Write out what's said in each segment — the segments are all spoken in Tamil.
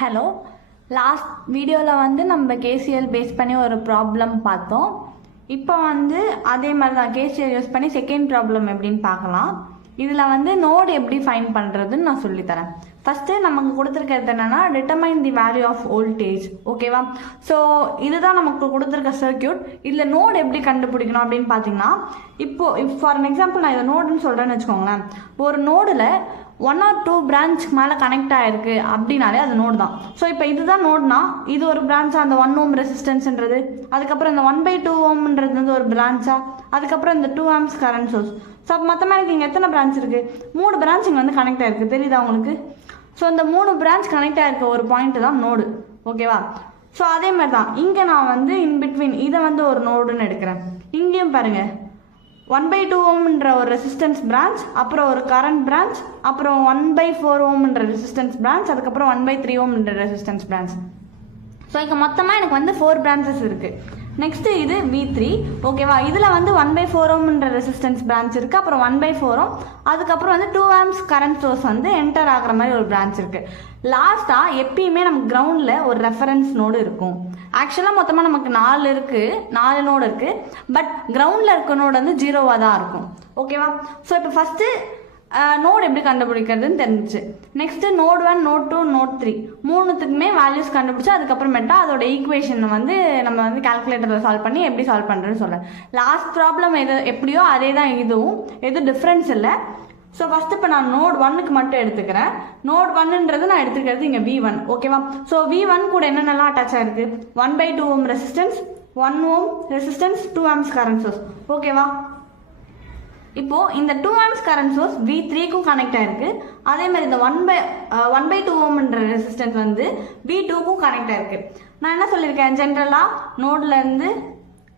ஹலோ, லாஸ்ட் வீடியோவில் வந்து நம்ம கேசிஎல் பேஸ் பண்ணி ஒரு ப்ராப்ளம் பார்த்தோம். இப்போ வந்து அதே மாதிரி தான் கேசிஎல் யூஸ் பண்ணி செகண்ட் ப்ராப்ளம் எப்படின்னு பார்க்கலாம். இதில் வந்து நோடு எப்படி ஃபைண்ட் பண்ணுறதுன்னு நான் சொல்லித்தரேன். ஃபஸ்ட்டு நமக்கு கொடுத்துருக்கிறது என்னென்னா determine the value of voltage. ஓகேவா? ஸோ இதுதான் நமக்கு கொடுத்துருக்க சர்க்கியூட். இதில் நோடு எப்படி கண்டுபிடிக்கணும் அப்படின்னு பார்த்தீங்கன்னா, இப்போது ஃபார் அன் எக்ஸாம்பிள் நான் இதை நோடுன்னு சொல்கிறேன்னு வச்சுக்கோங்களேன். ஒரு நோடில் 1 or 2 பிரான்ச்சுக்கு மேலே கனெக்ட் ஆகிருக்கு அப்படின்னாலே அது நோடு தான். ஸோ இப்போ இதுதான் நோட்னா இது ஒரு பிரான்ச்சா, அந்த 1 ohm ரெசிஸ்டன்ஸ்ன்றது, அதுக்கப்புறம் இந்த 1/2 ohmன்றது வந்து ஒரு பிரான்ச்சா, அதுக்கப்புறம் இந்த 2 amps கரண்ட் சோர்ஸ். ஸோ மொத்தமாக எனக்கு இங்கே எத்தனை பிரான்ச் இருக்குது? 3 பிரான்ச் இங்கே வந்து கனெக்ட் ஆகிருக்கு. தெரியுதா உங்களுக்கு? ஸோ இந்த 3 பிரான்ச் கனெக்ட் ஆகிருக்க ஒரு பாயிண்ட் தான் நோடு. ஓகேவா? ஸோ அதே மாதிரி தான் இங்கே நான் வந்து இன்பிட்வீன் இதை வந்து ஒரு நோடுன்னு எடுக்கிறேன். இங்கேயும் பாருங்கள், 1/2 ohmன்ற ஒரு ரெசிஸ்டன்ஸ் பிரான்ச், அப்புறம் ஒரு கரண்ட் பிரான்ச், அப்புறம் 1/4 ohmன்ற ரெசிஸ்டன்ஸ் பிரான்ச், அதுக்கப்புறம் 1/3 ohmன்ற ரெசிஸ்டன்ஸ் பிரான்ச். ஸோ இங்கே மொத்தமாக எனக்கு வந்து 4 பிரான்ச்சஸ் இருக்குது. நெக்ஸ்ட்டு இது V3. ஓகேவா? இதில் வந்து 1/4 ohmன்ற ரெசிஸ்டன்ஸ் பிரான்ச் இருக்குது, அப்புறம் 1/4 ohm, அதுக்கப்புறம் வந்து 2 amps கரண்ட் சோர்ஸ் வந்து என்டர் ஆகிற மாதிரி ஒரு பிரான்ச் இருக்குது. லாஸ்ட்டாக எப்பயுமே நமக்கு கிரவுண்டில் ஒரு ரெஃபரன்ஸ் நோடு இருக்கும். ஆக்சுவலாக மொத்தமாக நமக்கு 4 நோடு இருக்குது. பட் கிரவுண்டில் இருக்க நோடு வந்து 0வாக தான் இருக்கும். ஓகேவா? ஸோ இப்போ ஃபஸ்ட்டு நோடு எப்படி கண்டுபிடிக்கிறதுன்னு தெரிஞ்சிச்சு. நெக்ஸ்ட்டு நோட் 1, நோட் 2, நோட் 3 மூணுத்துக்குமே வேல்யூஸ் கண்டுபிடிச்சி அதுக்கப்புறமேட்டா அதோட ஈக்குவேஷனை வந்து நம்ம வந்து கால்குலேட்டரில் சால்வ் பண்ணி எப்படி சால்வ் பண்ணுறதுன்னு சொல்கிறேன். லாஸ்ட் ப்ராப்ளம் எது எப்படியோ அதே தான் இதுவும், எதுவும் டிஃப்ரென்ஸ் இல்லை. ஸோ ஃபஸ்ட்டு இப்போ நான் நோட் 1க்கு மட்டும் எடுத்துக்கிறேன். நோட் 1ன்றது நான் எடுத்துக்கிறது இங்கே V1. ஓகேவா? ஸோ V1 கூட என்னென்னலாம் அட்டாச் ஆகிருக்கு? 1/2 ohm resistance, 1 ohm resistance, 2 amps current source. ஓகேவா? இப்போது இந்த 2 amps கரண்ட் சோர்ஸ் V3க்கும் கனெக்ட் ஆகிருக்கு. அதே மாதிரி இந்த 1/2 ohmன்ற ரெசிஸ்டன்ஸ் வந்து V2க்கும் கனெக்ட் ஆகிருக்கு. நான் என்ன சொல்லியிருக்கேன்? ஜென்ரலாக நோட்லேருந்து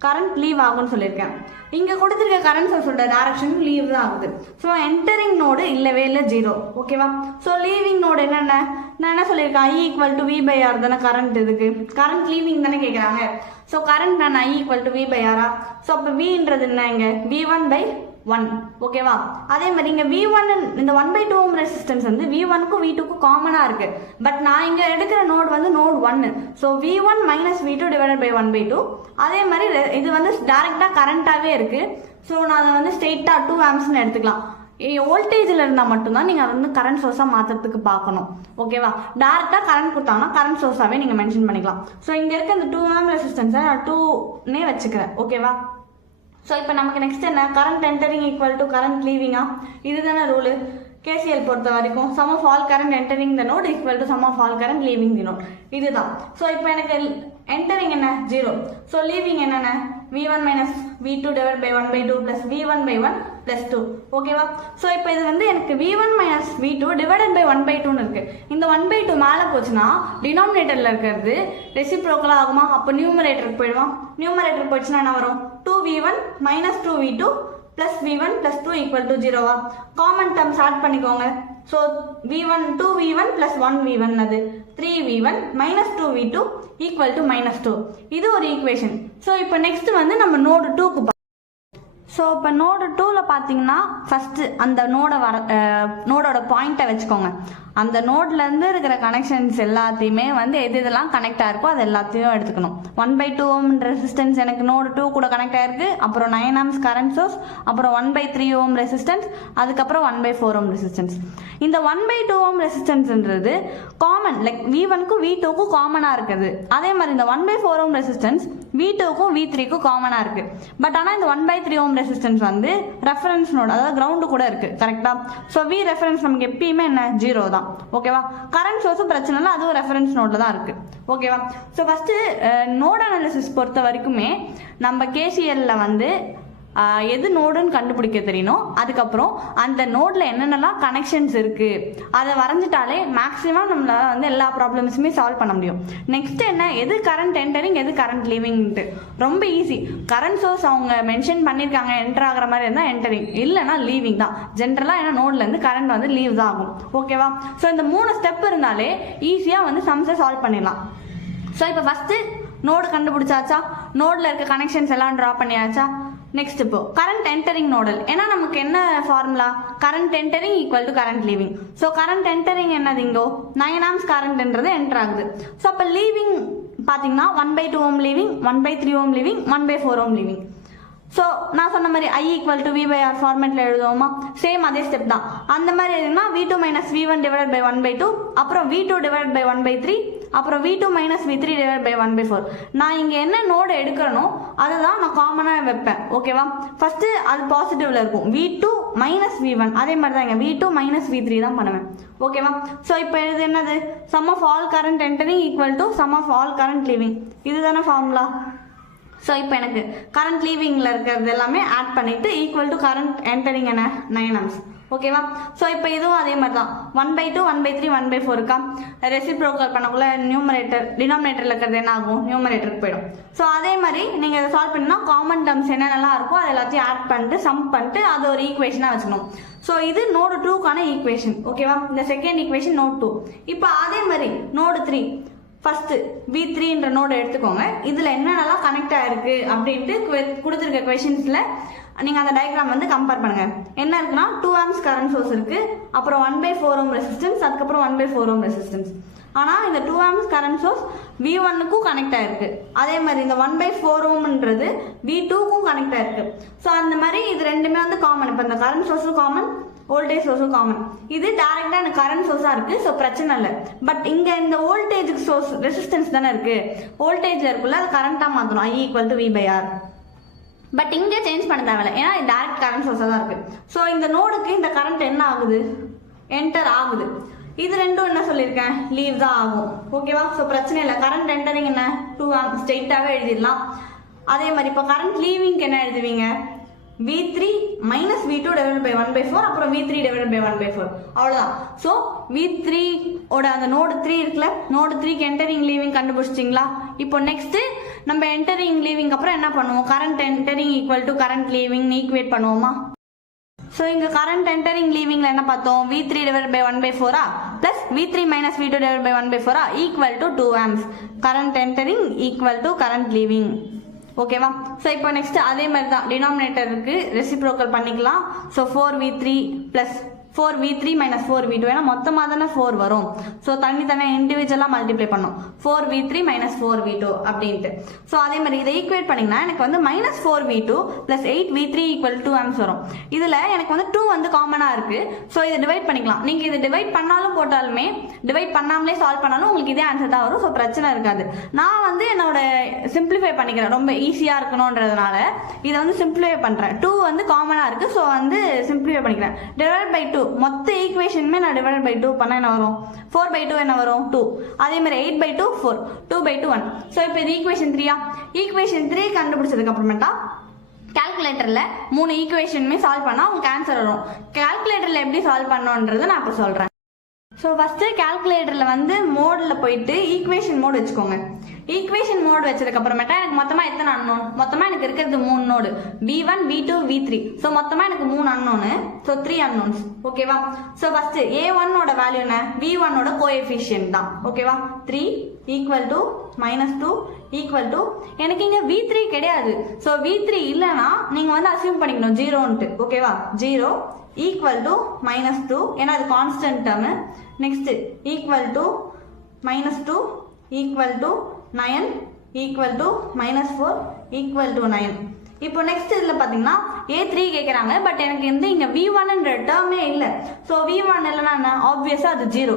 கரண்ட் லீவ் ஆகும்னு சொல்லியிருக்கேன். இங்கே கொடுத்துருக்க கரண்ட் சோர்ஸோட டேரக்ஷன் லீவ் தான் ஆகுது. ஸோ என்டரிங் நோடு இல்லவே இல்லை, 0. ஓகேவா? ஸோ லீவிங் நோடு என்னென்ன நான் என்ன சொல்லியிருக்கேன்? I = V/R தானே கரண்ட். இதுக்கு கரண்ட் லீவிங் தானே கேட்குறாங்க. ஸோ கரண்ட் நான் I = V/R. ஸோ அப்போ Vன்றது என்ன? இங்கே V1/1. ஓகேவா? அதே மாதிரி இங்கே V1 இந்த 1/2 ohm ரெசிஸ்டன்ஸ் வந்து V1க்கும் V2க்கும் காமனாக இருக்குது. பட் நான் இங்கே எடுக்கிற நோடு வந்து நோட் 1. So V1 - V2 / 1/2. அதே மாதிரி இது வந்து டைரெக்டாக கரண்ட்டாகவே இருக்குது. ஸோ நான் அதை வந்து ஸ்ட்ரெயிட்டாக 2 ampsன்னு எடுத்துக்கலாம். வோல்டேஜில் இருந்தால் மட்டும்தான் நீங்கள் அதை வந்து கரண்ட் சோர்ஸாக மாற்றுறதுக்கு பார்க்கணும். ஓகேவா? டேரெக்டாக கரண்ட் கொடுத்தாங்கன்னா கரண்ட் சோர்ஸாகவே நீங்கள் மென்ஷன் பண்ணிக்கலாம். ஸோ இங்கே இருக்க இந்த 2 amp ரெசிஸ்டன்ஸை நான் 2னே வச்சுக்கிறேன். ஓகேவா? ஸோ இப்போ நமக்கு நெக்ஸ்ட் என்ன? கரண்ட் என்டரிங் = கரண்ட் லீவிங்கா? இதுதானே ரூலு கேசிஎல் பொறுத்த வரைக்கும். Sum of all current entering the node = sum of all current leaving the node. இதுதான். ஸோ இப்போ எனக்கு என்டரிங் என்ன? 0. ஸோ லீவிங் என்னென்ன? V1 - V2 / 1/2 + V1/1 + 2. ஓகேவா? ஸோ இப்போ இது வந்து எனக்கு V1 - V2 / 1/2ன்னு இருக்குது. இந்த 1/2 மேலே போச்சுன்னா டினாமினேட்டரில் இருக்கிறது ரெசிப்ரோக்கலாக ஆகுமா? அப்போ நியூமரேட்டருக்கு போயிடுமா? நியூமரேட்டருக்கு போயிடுச்சுன்னா என்ன வரும்? 2V1 - 2V2 + V1 + 2 = 0வா? Common terms add பண்ணிக்கோங்க. ஸோ V1 2V1 + 1V1 அது 3V1 - 2V2 = -2. இது ஒரு ஈக்குவேஷன். ஸோ இப்போ நெக்ஸ்ட் வந்து நம்ம நோடு 2க்கு. ஸோ இப்போ நோடு 2ல் பார்த்தீங்கன்னா ஃபஸ்ட்டு அந்த நோடோட பாயிண்ட்டை வச்சுக்கோங்க. அந்த நோட்லேருந்து இருக்கிற கனெக்ஷன்ஸ் எல்லாத்தையுமே வந்து எதெல்லாம் கனெக்ட் ஆகிருக்கோ அது எல்லாத்தையும் எடுத்துக்கணும். 1/2 ohm ரெசிஸ்டன்ஸ் எனக்கு நோடு 2 கூட கனெக்ட் ஆகிருக்கு. அப்புறம் 9 amps கரண்ட் சோர்ஸ், அப்புறம் 1/3 ohm ரெசிஸ்டன்ஸ், அதுக்கப்புறம் 1/4 ohm ரெசிஸ்டன்ஸ். இந்த 1/2 ohm ரெசிஸ்டன்ஸ்ன்றது காமன், லைக் V1க்கும் V2க்கும் காமனாக இருக்குது. அதே மாதிரி இந்த 1/4 ohm ரெசிஸ்டன்ஸ் V2க்கும் V3க்கும் காமனாக இருக்குது. பட் ஆனால் இந்த 1/3 ohm ரெசிஸ்டன்ஸ் வந்து ரெஃபரன்ஸ் நோடு, அதாவது கிரவுண்டு கூட இருக்குது. கரெக்டாக? ஸோ V ரெஃபரன்ஸ் நமக்கு எப்பயுமே என்ன? 0 தான். ஓகேவா? கரண்ட் சோர்ஸும் பிரச்சனை இல்லை, அதுவும் ரெஃபரன்ஸ் நோடில் தான் இருக்குது. ஓகேவா? ஸோ ஃபஸ்ட்டு நோட் அனாலிசிஸ் பொறுத்த வரைக்குமே நம்ம கேசிஎல்ல வந்து எது நோடுன்னு கண்டுபிடிக்க தெரியணும். அதுக்கப்புறம் அந்த நோடில் என்னென்னலாம் கனெக்ஷன்ஸ் இருக்குது அதை வரைஞ்சிட்டாலே மேக்ஸிமம் நம்மளால் வந்து எல்லா ப்ராப்ளம்ஸுமே சால்வ் பண்ண முடியும். நெக்ஸ்ட் என்ன? எது கரண்ட் என்டரிங், எது கரண்ட் லீவிங்ட்டு ரொம்ப ஈஸி. கரண்ட் சோர்ஸ் அவங்க மென்ஷன் பண்ணியிருக்காங்க என்டர் ஆகிற மாதிரி இருந்தால் என்டரிங், இல்லைனா லீவிங் தான் ஜென்ரலாக. ஏன்னா நோட்லேருந்து கரண்ட் வந்து லீவ் தான் ஆகும். ஓகேவா? ஸோ இந்த 3 ஸ்டெப் இருந்தாலே ஈஸியாக வந்து சம்ஸை சால்வ் பண்ணிடலாம். ஸோ இப்போ ஃபஸ்ட்டு நோடு கண்டுபிடிச்சாச்சா? நோடில் இருக்க கனெக்ஷன்ஸ் எல்லாம் ட்ரா பண்ணியாச்சா? நெக்ஸ்ட் இப்போ கரண்ட் என்டரிங் நோடல். ஏன்னா நமக்கு என்ன formula, current entering equal to current leaving. So current entering என்னது, இங்கோ 9 amps கரண்ட்ன்றது என்டர் ஆகுது. ஸோ அப்போ லீவிங் பார்த்தீங்கன்னா 1/2 ohm leaving, 1/3 ohm leaving, 1/4 ohm leaving. So நான் சொன்ன மாதிரி I ஈக்குவல் டு V/R ஃபார்மேட்டில் எழுதுவோமா, சேம் அதே ஸ்டெப் தான். அந்த மாதிரி எழுதுனா V2 minus V1 divide by 1/2, அப்புறம் V2 டிவைட் பை 1/3, அப்புறம் V2 minus V3 divide by 1/4. நான் இங்கே என்ன நோடு எடுக்கிறனோ அதை தான் நான் காமனாக வைப்பேன். ஓகேவா, ஃபர்ஸ்ட் அது பாசிட்டிவ்ல இருக்கும், V2 மைனஸ் V1. அதே மாதிரி தான் இங்கே V2 மைனஸ் V3 தான் பண்ணுவேன். ஓகேவா, ஸோ இப்போ இது என்னது, sum of all current entering equal to sum of all current leaving. இதுதானே ஃபார்முலா. ஸோ இப்போ எனக்கு கரண்ட் லீவிங்கில் இருக்கிறது எல்லாமே ஆட் பண்ணிட்டு ஈக்குவல் டு கரண்ட் என்டரிங் என்ன 9 amps. ஓகேவா, ஸோ இப்போ இதுவும் அதே மாதிரி தான் 1/2, 1/3, 1/4 இருக்கா. ரெசிப்ரோக்கல் பண்ணக்குள்ள நியூமரேட்டர் டினாமினேட்டரில் இருக்கிறது என்ன ஆகும், நியூமரேட்டருக்கு போயிடும். ஸோ அதே மாதிரி நீங்கள் இதை சால்வ் பண்ணினா காமன் டேர்ம்ஸ் என்னென்னலாம் இருக்கோ அது எல்லாத்தையும் ஆட் பண்ணிட்டு சம் பண்ணிட்டு அது ஒரு ஈக்குவேஷனாக வச்சுக்கணும். ஸோ இது நோடு 2க்கான ஈக்குவேஷன். ஓகேவா, இந்த செகண்ட் ஈக்குவேஷன் நோட் 2. இப்போ அதே மாதிரி நோடு 3 ஃபர்ஸ்ட் V3ன்ற நோடு எடுத்துக்கோங்க. இதுல என்னென்னலாம் கனெக்ட் ஆயிருக்கு அப்படின்ட்டு கொடுத்துருக்க கொஸ்டின்ஸ்ல நீங்க அந்த டயக்ராம் வந்து கம்பேர் பண்ணுங்க. என்ன இருக்குன்னா 2 amps கரண்ட் சோர்ஸ் இருக்கு, அப்புறம் 1/4 ohm ரெசிஸ்டன்ஸ், அதுக்கப்புறம் 1/4 ohm ரெசிஸ்டன்ஸ். ஆனா இந்த 2 amps கரண்ட் சோர்ஸ் V1க்கும் கனெக்ட் ஆயிருக்கு. அதே மாதிரி இந்த 1/4 ohmன்றது V2க்கும் கனெக்ட் ஆயிருக்கு. ஸோ அந்த மாதிரி இது ரெண்டுமே வந்து காமன். இப்போ இந்த கரண்ட் சோர்ஸும் காமன், வோல்டேஜ் சோர்ஸும் காமன். இது டைரக்டா எனக்கு கரண்ட் சோர்ஸா இருக்கு, ஸோ பிரச்சனை இல்லை. பட் இங்க இந்த வோல்டேஜ் சோர்ஸ் ரெசிஸ்டன்ஸ் தானே இருக்கு, வோல்டேஜ்ல இருக்குல்ல அது கரண்டா மாத்தணும், I equal to V/R. But இங்கே சேஞ்ச் பண்ண தேவையில்ல, ஏன்னா இது டைரக்ட் கரண்ட் சோர்ஸா தான் இருக்கு. ஸோ இந்த நோடுக்கு இந்த கரண்ட் என்ன ஆகுது, என்டர் ஆகுது. இது ரெண்டும் என்ன சொல்லியிருக்கேன், லீவ் தான் ஆகும். ஓகேவா, ஸோ பிரச்சனை இல்லை. கரண்ட் என்டரிங் என்ன 2 amps ஸ்ட்ரெயிட்டாவே எழுதிடலாம். அதே மாதிரி இப்போ கரண்ட் லீவிங்க்கு என்ன எழுதுவீங்க, V3 minus V2 divide by 1/4, அப்புறம் V3 டிவைட் பை 1/4, அவ்வளோதான். ஸோ V3 ஓட அந்த நோடு 3 இருக்குல்ல, நோடு 3க்கு என்டரிங் லீவிங் கண்டுபிடிச்சிட்டிங்களா. இப்போ நெக்ஸ்ட் நம்ம என்டரிங் லீவிங் அப்புறம் என்ன பண்ணுவோம், current entering equal to current leaving equate பண்ணுவோமா. ஸோ இங்கே கரண்ட் என்டரிங் லீவிங்ல என்ன பார்த்தோம், V3 divide by 1/4 plus V3 minus V2 divide by 1/4 equal to 2 amps. Current entering equal to current leaving. ஓகேவா, ஸோ இப்போ நெக்ஸ்ட் அதே மாதிரி தான் டினாமினேட்டருக்கு ரெசிப்ரோக்கல் பண்ணிக்கலாம். So 4V3 plus 4V3 minus 4V2, ஏன்னா மொத்தமாக தானே 4 வரும். ஸோ தனித்தனி இண்டிவிஜுவலாக மல்டிப்ளை பண்ணும், 4V3 மைனஸ் 4V2 அப்படின்ட்டு. ஸோ அதே மாதிரி இதை ஈக்குவேட் பண்ணிங்கன்னா எனக்கு வந்து minus 4V2 plus 8V3 equal 2 amps வரும். இதில் எனக்கு வந்து 2 வந்து காமனாக இருக்கு. ஸோ இதை டிவைட் பண்ணிக்கலாம். நீங்கள் இதை டிவைட் பண்ணாலும் போட்டாலுமே டிவைட் பண்ணாமலே சால்வ் பண்ணாலும் உங்களுக்கு இதே ஆன்சர் தான் வரும். ஸோ பிரச்சனை இருக்காது. நான் வந்து என்னோட சிம்பிளிஃபை பண்ணிக்கிறேன், ரொம்ப ஈஸியாக இருக்கணுன்றதுனால இதை வந்து சிம்பிளிஃபை பண்ணுறேன். 2 வந்து காமனாக இருக்கு, ஸோ வந்து சிம்பிளிஃபை பண்ணிக்கிறேன். டிவைட் பை 2 மொத்த ஈக்குவேஷனுமே நான் டிவைட் பை 2 பண்ணா என்ன வரும், 4/2 என்ன வரும் 2. அதே மாதிரி 8/2 4, 2/2 1. ஸோ இப்போ இது ஈக்குவேஷன் 3. ஈக்குவேஷன் 3 கண்டுபிடிச்சதுக்கு அப்புறமேட்டா கால்குலேட்டர்ல 3 ஈக்குவேஷனுமே சால்வ் பண்ணா உங்களுக்கு ஆன்சர் வரும். கால்குலேட்டர்ல எப்படி சால்வ் பண்ணணும்ன்றது நான் இப்போ சொல்றேன். ஸோ ஃபர்ஸ்ட் கால்குலேட்டர்ல வந்து மோடில் போயிட்டு ஈக்குவேஷன் மோட் வச்சுக்கோங்க. ஈக்குவேஷன் மோட் வச்சதுக்கு அப்புறமேட்டா எனக்கு மொத்தமா எத்தனை அன்னோன், மொத்தமா எனக்கு இருக்கிறது 3 node, V1 V2 V3. So மொத்தமா எனக்கு 3 அன்னோனு, ஸோ 3 அன்னோன்ஸ். ஓகேவா, ஸோ ஃபர்ஸ்ட் A1 ஓட வேல்யூ என்ன, V1 ஓட கோஎஃபிஷியன்ட் தான். ஓகேவா, 3 ஈக்குவல் டு -2 ஈக்குவல் டு, எனக்கு இங்க V3 கிடையாது. ஸோ V3 இல்லைன்னா நீங்க வந்து அசியூம் பண்ணிக்கணும் 0ன்ட்டு. ஓகேவா, 0 ஈக்குவல் டு -2, ஏன்னா அது constant term. Next equal to -2 equal to 9 equal to -4 equal to 9. இப்போ நெக்ஸ்ட் இதில் பார்த்தீங்கன்னா A3 கேட்குறாங்க. பட் எனக்கு வந்து இங்கே V1ன்ற டேர்மே இல்லை. ஸோ V1 இல்லைன்னா என்ன, ஆப்வியஸாக அது 0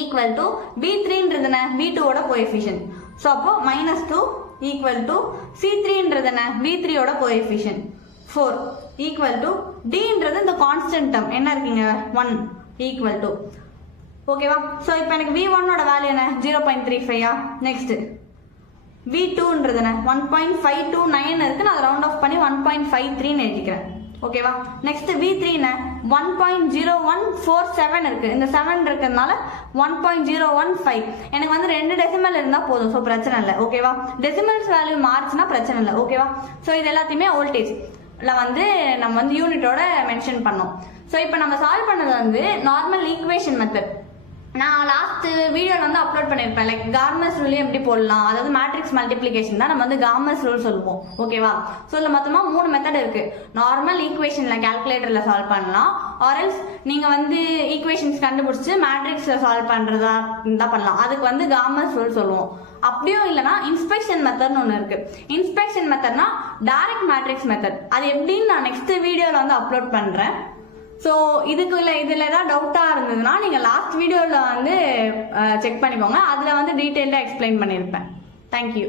ஈக்குவல் டு V3ன்றது என்ன, V2ஓட கோஎஃபிஷியன்ட். ஸோ அப்போ -2 ஈக்குவல் டு C3ன்றது என்ன, V3 ஓட கோஎஃபிஷியன்ட் 4 ஈக்குவல் டு Dன்றது இந்த கான்ஸ்டன்ட் டேர்ம் என்ன இருக்குங்க 1 ஈக்குவல் டு. ஓகேவா, ஸோ இப்போ எனக்கு V1 ஓட வேல்யூ என்ன 0.35. நெக்ஸ்ட் V2ன்றது என்ன 1.529 இருக்கு, நான் ரவுண்ட் ஆஃப் பண்ணி 1.53 எழுதிக்கிறேன். ஓகேவா, நெக்ஸ்ட் V3 என்ன 1.0147 இருக்கு, இந்த 7 இருக்கிறதுனால 1.015. எனக்கு வந்து 2 டெசிமல் இருந்தா போதும், ஸோ பிரச்சனை இல்லை. ஓகேவா, டெசிமல்ஸ் வேல்யூ மாறுச்சுன்னா பிரச்சனை இல்லை. ஓகேவா, ஸோ இது எல்லாத்தையுமே வோல்டேஜ்ல வந்து நம்ம வந்து யூனிட்டோட மென்ஷன் பண்ணோம். ஸோ இப்போ நம்ம சால்வ் பண்ணது வந்து நார்மல் ஈக்குவேஷன் மெத்தட். நான் லாஸ்ட் வீடியோவில் வந்து அப்லோட் பண்ணியிருப்பேன் லைக் கார்மஸ் ரூலையும் எப்படி போடலாம், அதாவது மேட்ரிக்ஸ் மல்டிப்ளிகேஷன் தான் நம்ம வந்து கார்மஸ் ரூல் சொல்லுவோம். ஓகேவா? ஸோ இதில் மொத்தமாக 3 மெத்தட் இருக்கு. நார்மல் ஈக்குவேஷனில் கால்குலேட்டரில் சால்வ் பண்ணலாம், ஆர்எல்ஸ் நீங்கள் வந்து ஈக்குவேஷன்ஸ் கண்டுபிடிச்சி மேட்ரிக்ஸில் சால்வ் பண்ணுறதா தான் பண்ணலாம். அதுக்கு வந்து கார்மஸ் ரூல் சொல்லுவோம். அப்படியும் இல்லைனா இன்ஸ்பெக்ஷன் மெத்தட்னு ஒன்று இருக்கு. இன்ஸ்பெக்ஷன் மெத்தட்னா டைரக்ட் மேட்ரிக்ஸ் மெத்தட். அது எப்படின்னு நான் நெக்ஸ்ட் வீடியோவில் வந்து அப்லோட் பண்ணுறேன். ஸோ இதில் ஏதாவது டவுட்டாக இருந்ததுன்னா நீங்கள் லாஸ்ட் வீடியோவில் வந்து செக் பண்ணிக்கோங்க. அதில் வந்து டீட்டெயிலாக எக்ஸ்பிளைன் பண்ணியிருப்பேன். தேங்க்யூ.